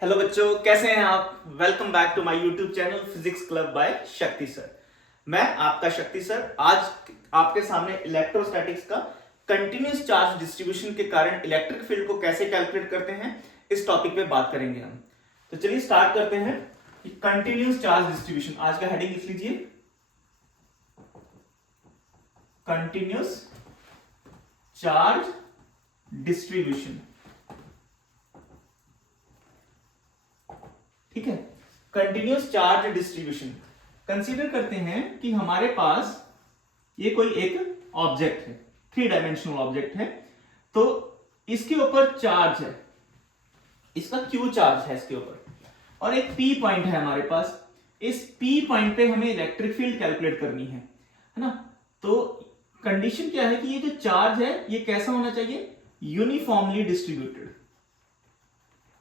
Hello बच्चों, कैसे हैं आप। Welcome back to my YouTube channel physics club by Shakti sir. मैं आपका शक्ति सर आज आपके सामने इलेक्ट्रोस्टैटिक्स का कंटिन्यूअस चार्ज डिस्ट्रीब्यूशन के कारण इलेक्ट्रिक फील्ड को कैसे कैलकुलेट करते हैं इस टॉपिक पे बात करेंगे हम। तो चलिए स्टार्ट करते हैं। कंटिन्यूअस चार्ज डिस्ट्रीब्यूशन, आज का हेडिंग लिख लीजिए, कंटिन्यूअस चार्ज डिस्ट्रीब्यूशन। ठीक है, कंटिन्यूअस चार्ज डिस्ट्रीब्यूशन। कंसीडर करते हैं कि हमारे पास ये कोई एक ऑब्जेक्ट है, थ्री डायमेंशनल ऑब्जेक्ट है, तो इसके ऊपर चार्ज है, इसका क्यू चार्ज है इसके ऊपर, और एक पी पॉइंट है हमारे पास। इस पी पॉइंट पे हमें इलेक्ट्रिक फील्ड कैलकुलेट करनी है ना। तो कंडीशन क्या है कि ये जो चार्ज है ये कैसा होना चाहिए, यूनिफॉर्मली डिस्ट्रीब्यूटेड,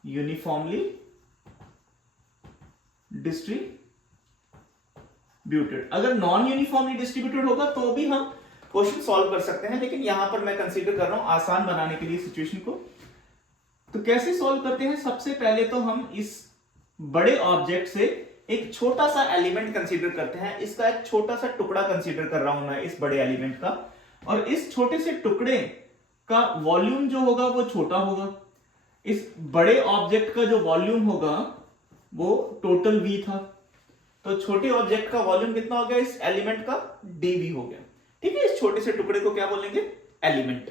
यूनिफॉर्मली डिस्ट्रीब्यूटेड। अगर नॉन यूनिफॉर्मली डिस्ट्रीब्यूटेड होगा तो भी हम क्वेश्चन सॉल्व कर सकते हैं, लेकिन यहां पर मैं कंसीडर कर रहा हूं आसान बनाने के लिए सिचुएशन को। तो कैसे सॉल्व करते हैं, सबसे पहले तो हम इस बड़े ऑब्जेक्ट से एक छोटा सा एलिमेंट कंसीडर करते हैं। इसका एक छोटा सा टुकड़ा कंसीडर कर रहा हूं मैं इस बड़े एलिमेंट का, और इस छोटे से टुकड़े का वॉल्यूम जो होगा वो छोटा होगा। इस बड़े ऑब्जेक्ट का जो वॉल्यूम होगा वो टोटल v था, तो छोटे ऑब्जेक्ट का वॉल्यूम कितना हो गया इस एलिमेंट का, dv हो गया। ठीक है, इस छोटे से टुकड़े को क्या बोलेंगे, एलिमेंट।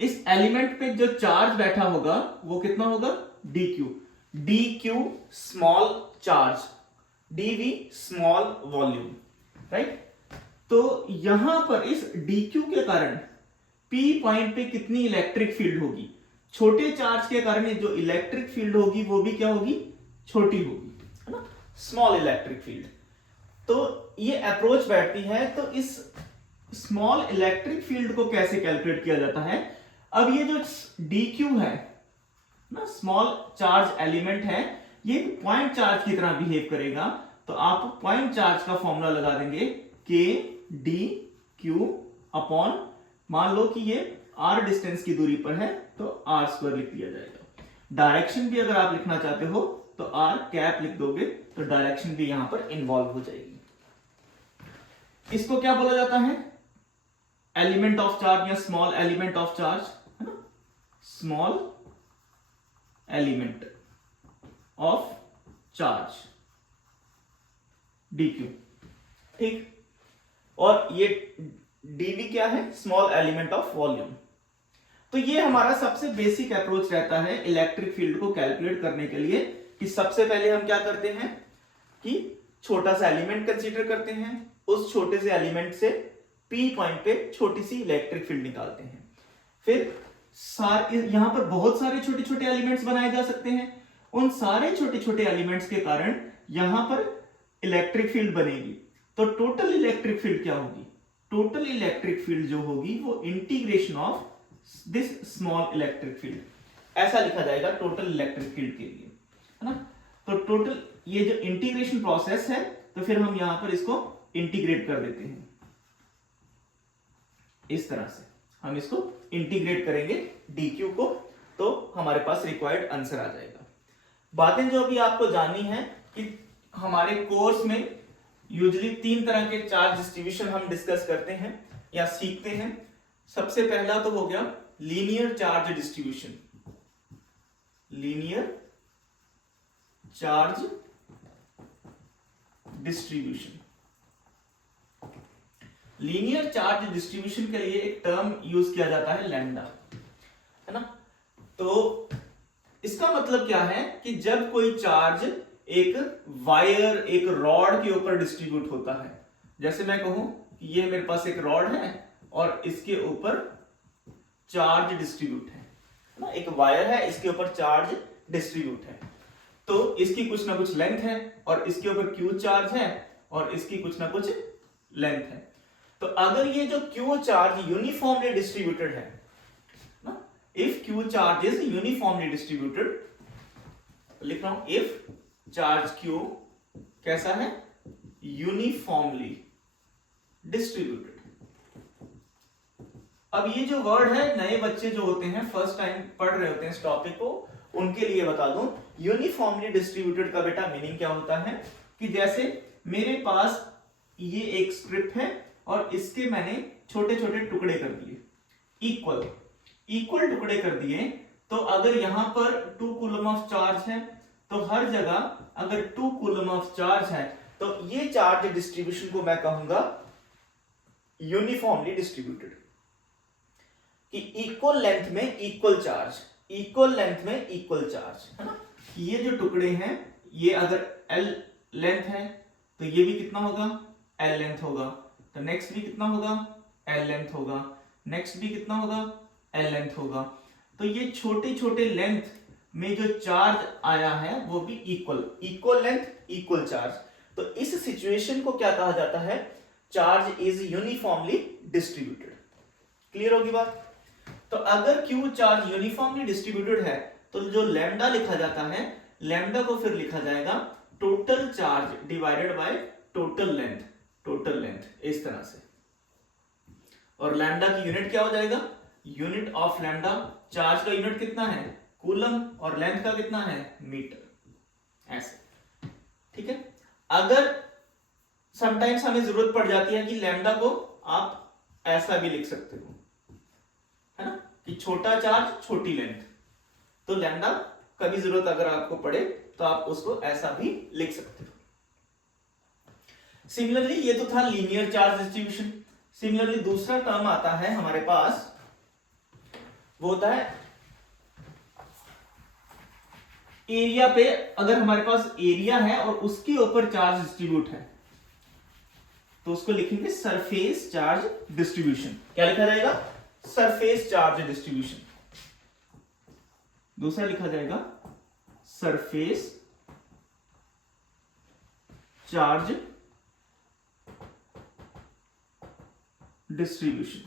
इस एलिमेंट पे जो चार्ज बैठा होगा वो कितना होगा, dq। dq small charge, dv small volume, right. तो यहां पर इस dq के कारण p पॉइंट पे कितनी इलेक्ट्रिक फील्ड होगी, छोटे चार्ज के कारण जो इलेक्ट्रिक फील्ड होगी वो भी क्या होगी, छोटी होगी, है ना, स्मॉल इलेक्ट्रिक फील्ड। तो ये अप्रोच बैठती है। तो इस स्मॉल इलेक्ट्रिक फील्ड को कैसे कैलकुलेट किया जाता है। अब ये जो dq है ना, स्मॉल चार्ज एलिमेंट है, ये पॉइंट चार्ज की तरह बिहेव करेगा। तो आप पॉइंट चार्ज का फॉर्मूला लगा देंगे k d q अपॉन, मान लो कि ये r डिस्टेंस की दूरी पर है तो r स्क्वायर लिख दिया जाएगा। डायरेक्शन भी अगर आप लिखना चाहते हो तो r कैप लिख दोगे, तो डायरेक्शन भी यहां पर इन्वॉल्व हो जाएगी। इसको क्या बोला जाता है, एलिमेंट ऑफ चार्ज या स्मॉल एलिमेंट ऑफ चार्ज, है ना, small element of charge dq। ठीक, और ये dv क्या है, स्मॉल एलिमेंट ऑफ वॉल्यूम। तो ये हमारा सबसे बेसिक अप्रोच रहता है इलेक्ट्रिक फील्ड को कैलकुलेट करने के लिए, कि सबसे पहले हम क्या करते हैं कि छोटा सा एलिमेंट कंसीडर करते हैं, उस छोटे से एलिमेंट से p पॉइंट पे छोटी सी इलेक्ट्रिक फील्ड निकालते हैं। फिर यहां पर बहुत सारे छोटे छोटे एलिमेंट्स बनाए जा सकते हैं, उन सारे छोटे छोटे एलिमेंट्स के कारण यहां पर इलेक्ट्रिक फील्ड बनेगी। तो टोटल इलेक्ट्रिक फील्ड क्या होगी, टोटल इलेक्ट्रिक फील्ड जो होगी वो integration of this small electric field, ऐसा लिखा जाएगा टोटल इलेक्ट्रिक फील्ड के लिए, है ना। तो टोटल ये जो इंटीग्रेशन प्रोसेस है, तो फिर हम यहां पर इसको इंटीग्रेट कर देते हैं, इस तरह से हम इसको इंटीग्रेट करेंगे dq को, तो हमारे पास रिक्वायर्ड आंसर आ जाएगा। बातें जो अभी आपको जाननी है कि हमारे कोर्स में यूजुअली तीन तरह के चार्ज डिस्ट्रीब्यूशन हम डिस्कस करते हैं या सीखते हैं। सबसे पहला तो हो गया linear charge distribution, linear charge distribution. Linear charge distribution के लिए एक टर्म यूज किया जाता है लैम्डा, है ना। तो इसका मतलब क्या है कि जब कोई चार्ज एक वायर, एक रॉड के ऊपर डिस्ट्रीब्यूट होता है, जैसे मैं कहूं कि ये मेरे पास एक रॉड है और इसके ऊपर चार्ज डिस्ट्रीब्यूट है ना, एक वायर है, इसके ऊपर चार्ज डिस्ट्रीब्यूट है, तो इसकी कुछ ना कुछ लेंथ है और इसके ऊपर क्यू चार्ज है और इसकी कुछ ना कुछ लेंथ है। तो अगर ये जो क्यू चार्ज यूनिफॉर्मली डिस्ट्रीब्यूटेड है ना, if Q charge is uniformly distributed, लिख रहा हूं इफ चार्ज क्यू कैसा है, यूनिफॉर्मली डिस्ट्रीब्यूटेड। अब ये जो वर्ड है, नए बच्चे जो होते हैं फर्स्ट टाइम पढ़ रहे होते हैं इस टॉपिक को, उनके लिए बता दूं, यूनिफॉर्मली डिस्ट्रीब्यूटेड का बेटा मीनिंग क्या होता है कि जैसे मेरे पास ये एक स्ट्रिप है और इसके मैंने छोटे छोटे टुकड़े कर दिए, इक्वल टुकड़े कर दिए, तो अगर यहां पर 2 कूलम ऑफ चार्ज है तो हर जगह अगर 2 कूलम ऑफ चार्ज है तो ये चार्ज डिस्ट्रीब्यूशन को मैं कहूंगा यूनिफॉर्मली डिस्ट्रीब्यूटेड, कि इक्वल लेंथ में इक्वल चार्ज, इक्वल लेंथ में इक्वल चार्ज, है ना। ये जो टुकड़े हैं ये अगर L लेंथ है तो ये भी कितना होगा, L लेंथ होगा, तो नेक्स्ट भी कितना होगा, L लेंथ होगा, नेक्स्ट भी कितना होगा, L लेंथ होगा। तो ये छोटे छोटे लेंथ में जो चार्ज आया है वो भी इक्वल लेंथ इक्वल चार्ज। तो इस सिचुएशन को क्या कहा जाता है, charge is uniformly distributed. Clear होगी बात। तो अगर Q चार्ज यूनिफॉर्मली डिस्ट्रीब्यूटेड है तो जो लैम्डा लिखा जाता है, लैम्डा को फिर लिखा जाएगा total charge divided by total length, इस तरह से। और लैम्डा की यूनिट क्या हो जाएगा, यूनिट ऑफ लैम्डा, चार्ज का यूनिट कितना है, कूलम, और लेंथ का कितना है, मीटर, ऐसे। ठीक है। अगर समटाइम्स हमें जरूरत पड़ जाती है कि लैम्डा को आप ऐसा भी लिख सकते हो, है ना, कि छोटा चार्ज छोटी लेंथ, तो लैम्डा कभी जरूरत अगर आपको पड़े तो आप उसको ऐसा भी लिख सकते हो। सिमिलरली ये तो था लीनियर चार्ज डिस्ट्रीब्यूशन। सिमिलरली दूसरा टर्म आता है हमारे पास, वो होता है एरिया पे। अगर हमारे पास एरिया है और उसके ऊपर चार्ज डिस्ट्रीब्यूट है तो उसको लिखेंगे सरफेस चार्ज डिस्ट्रीब्यूशन। क्या लिखा जाएगा, सरफेस चार्ज डिस्ट्रीब्यूशन। दूसरा लिखा जाएगा सरफेस चार्ज डिस्ट्रीब्यूशन।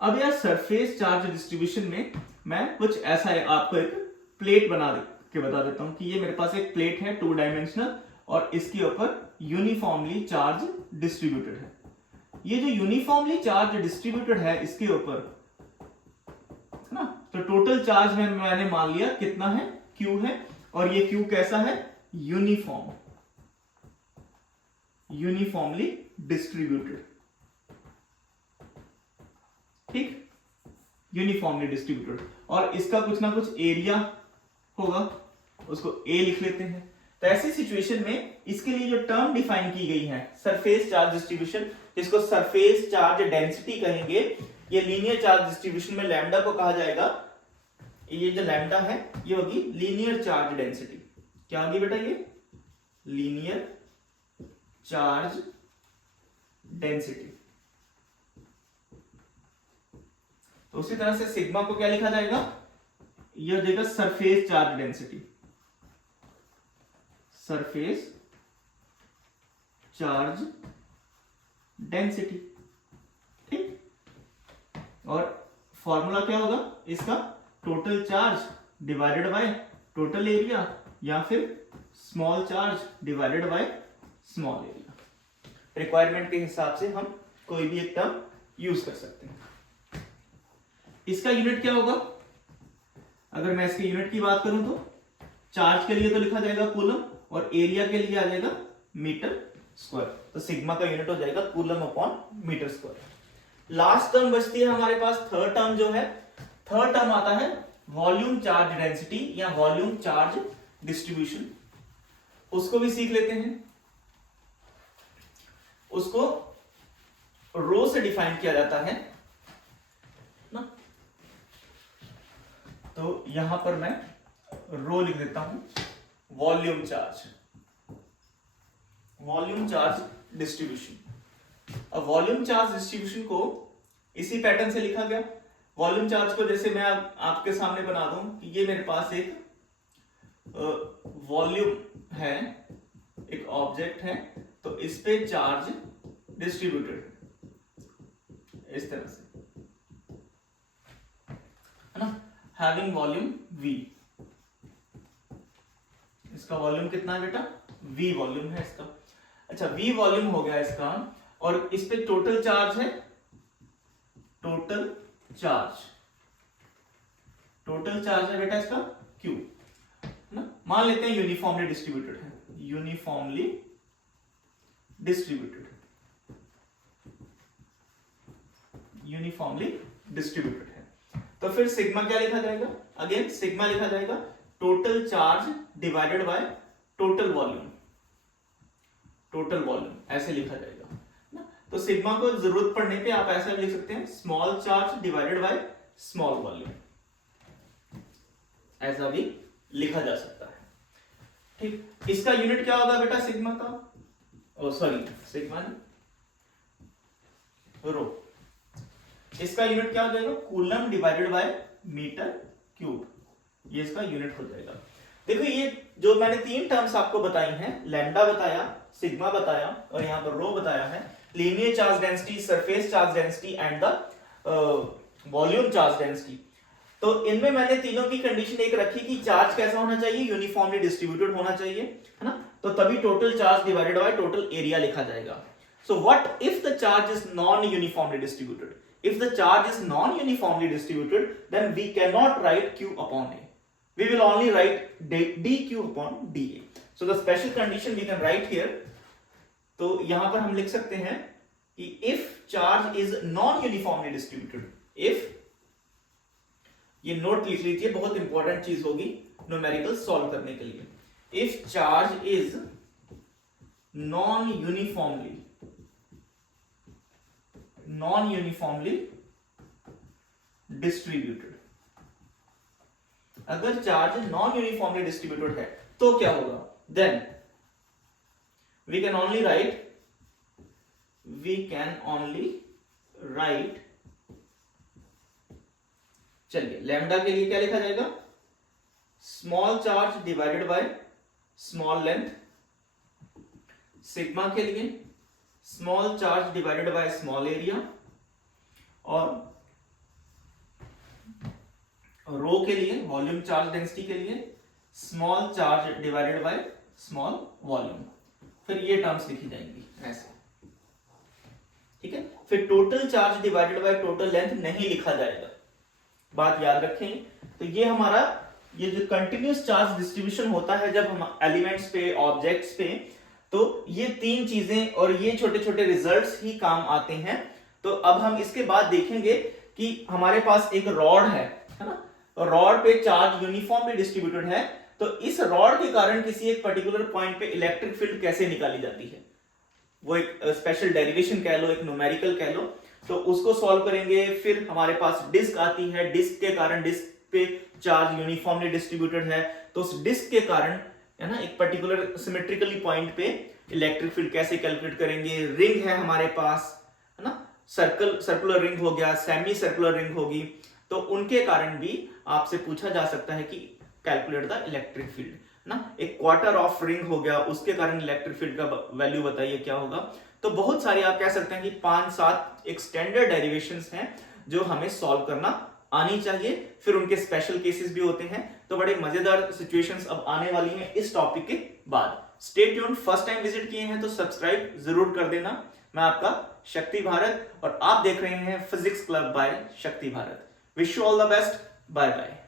अब यार सरफेस चार्ज डिस्ट्रीब्यूशन में मैं कुछ ऐसा है, आपको एक प्लेट बना के बता देता हूं कि ये मेरे पास एक प्लेट है 2 डायमेंशनल और इसके ऊपर यूनिफॉर्मली चार्ज डिस्ट्रीब्यूटेड है। ये जो यूनिफॉर्मली चार्ज डिस्ट्रीब्यूटेड है इसके ऊपर, है ना, तो टोटल चार्ज में मैंने मान लिया कितना है, Q है, और ये Q कैसा है, यूनिफॉर्मली डिस्ट्रीब्यूटेड। ठीक, यूनिफॉर्मली डिस्ट्रीब्यूटेड, और इसका कुछ ना कुछ एरिया होगा, उसको A लिख लेते हैं। तो ऐसी सिचुएशन में इसके लिए जो टर्म डिफाइन की गई है सरफेस चार्ज डिस्ट्रीब्यूशन, जिसको सरफेस चार्ज डेंसिटी कहेंगे, ये लीनियर चार्ज डिस्ट्रीब्यूशन में लैम्डा को कहा जाएगा, ये जो लैम्डा है ये होगी लीनियर चार्ज डेंसिटी। क्या होगी बेटा, ये लीनियर चार्ज डेंसिटी। तो उसी तरह से सिग्मा को क्या लिखा जाएगा, ये हो जाएगा surface charge density, surface charge density. ठीक, और फॉर्मूला क्या होगा इसका, total charge divided by total area, या फिर small charge divided by small area. Requirement के हिसाब से हम कोई भी एक टर्म यूज कर सकते हैं। इसका यूनिट क्या होगा, अगर मैं इसके यूनिट की बात करूं तो चार्ज के लिए तो लिखा जाएगा कूलम, और एरिया के लिए आ जाएगा मीटर स्क्वायर। तो सिग्मा का यूनिट हो जाएगा coulomb upon metre square. Last term बचती है हमारे पास, थर्ड टर्म जो है, थर्ड टर्म आता है वॉल्यूम चार्ज डेंसिटी या वॉल्यूम चार्ज डिस्ट्रीब्यूशन। उसको भी सीख लेते हैं। उसको रो से डिफाइन किया जाता है ना, तो यहां पर मैं रो लिख देता हूं, वॉल्यूम चार्ज डिस्ट्रीब्यूशन। अब वॉल्यूम चार्ज डिस्ट्रीब्यूशन को इसी पैटर्न से लिखा गया। वॉल्यूम चार्ज को जैसे मैं आपके सामने बना दूं कि ये मेरे पास एक वॉल्यूम है, एक ऑब्जेक्ट है, तो इस पे चार्ज डिस्ट्रीब्यूटेड इस तरह से, है ना, हैविंग वॉल्यूम V। इसका वॉल्यूम कितना है बेटा, V वॉल्यूम है इसका। अच्छा, V वॉल्यूम हो गया इसका, और इस पे टोटल चार्ज है, टोटल चार्ज है बेटा इसका क्यू, ना। मान लेते हैं यूनिफॉर्मली डिस्ट्रीब्यूटेड है, यूनिफॉर्मली डिस्ट्रीब्यूटेड, यूनिफॉर्मली डिस्ट्रीब्यूटेड है। तो फिर सिग्मा क्या लिखा जाएगा? अगेन सिग्मा लिखा जाएगा total charge divided by total volume, total volume ऐसे लिखा जाएगा ना। तो सिग्मा को जरूरत पड़ने पे आप ऐसा भी लिख सकते हैं small charge divided by small volume, ऐसा भी लिखा जा सकता है। ठीक, इसका यूनिट क्या होगा बेटा सिग्मा का? ओ सॉरी, सिग्मा रो, इसका यूनिट क्या हो जाएगा? Coulomb divided by metre cube, ये इसका यूनिट हो जाएगा। देखो ये जो मैंने तीन टर्म्स आपको बताई हैं, लैम्डा बताया, सिग्मा बताया और यहाँ पर रो बताया है, linear charge density, surface charge density and the volume charge density. तो इनमें मैंने तीनों की कंडीशन एक रखी कि चार्ज कैसा होना चाहिए? यूनिफॉर्मली डिस्ट्रीब्यूटेड होना चाहिए, है ना। तो तभी total charge divided by total area लिखा जाएगा। So what if the charge is non uniformly distributed? If the charge is non-uniformly distributed, then we cannot write Q upon A. We will only write dQ upon dA. So the special condition we can write here. तो यहां पर हम लिख सकते हैं कि if charge is non-uniformly distributed, if, ये note लिख लीजिए, बहुत इंपॉर्टेंट चीज होगी न्यूमेरिकल सॉल्व करने के लिए। If charge is non-uniformly distributed, अगर चार्ज नॉन यूनिफॉर्मली डिस्ट्रीब्यूटेड है तो क्या होगा? Then we can only write, चलिए लैम्डा के लिए क्या लिखा जाएगा? Small charge divided by small length, sigma के लिए small charge divided by small area, और रो के लिए वॉल्यूम चार्ज डेंसिटी के लिए small charge divided by small volume. फिर ये टर्म्स लिखी जाएंगी ऐसे, ठीक है। फिर total charge divided by total length नहीं लिखा जाएगा, बात याद रखें। तो ये हमारा ये जो कंटिन्यूअस चार्ज डिस्ट्रीब्यूशन होता है जब हम एलिमेंट्स पे, ऑब्जेक्ट्स पे, तो ये तीन चीजें और ये छोटे छोटे रिजल्ट्स ही काम आते हैं। तो अब हम इसके बाद देखेंगे कि हमारे पास एक रॉड है ना, रॉड पे चार्ज यूनिफॉर्मली डिस्ट्रीब्यूटेड है, तो इस रॉड के कारण किसी एक पर्टिकुलर पॉइंट पे इलेक्ट्रिक फील्ड कैसे निकाली जाती है, वो एक स्पेशल डेरिवेशन कह लो, एक न्यूमेरिकल कह लो, तो उसको सॉल्व करेंगे। फिर हमारे पास डिस्क आती है, डिस्क के कारण, डिस्क पे चार्ज यूनिफॉर्मली डिस्ट्रीब्यूटेड है, तो उस डिस्क के कारण, है ना, एक पर्टिकुलर सिमेट्रिकली पॉइंट पे इलेक्ट्रिक फील्ड कैसे कैलकुलेट करेंगे। रिंग है हमारे पास, है ना, सर्कुलर रिंग हो गया, सेमी सर्कुलर रिंग होगी, तो उनके कारण भी आपसे पूछा जा सकता है कि कैलकुलेट द इलेक्ट्रिक फील्ड ना। एक क्वार्टर ऑफ रिंग हो गया, उसके कारण इलेक्ट्रिक फील्ड का वैल्यू बताइए क्या होगा। तो बहुत सारी आप कह सकते हैं कि 5-7 एक स्टैंडर्ड डेरिवेशंस हैं जो हमें सॉल्व करना आनी चाहिए। फिर उनके स्पेशल केसेस भी होते हैं, तो बड़े मजेदार सिचुएशंस अब आने वाली हैं इस टॉपिक के बाद। Stay tuned, first time visit किए हैं तो सब्सक्राइब जरूर कर देना। मैं आपका शक्ति भारत और आप देख रहे हैं physics club by Shakti Bharat. Wish you all the best, bye bye.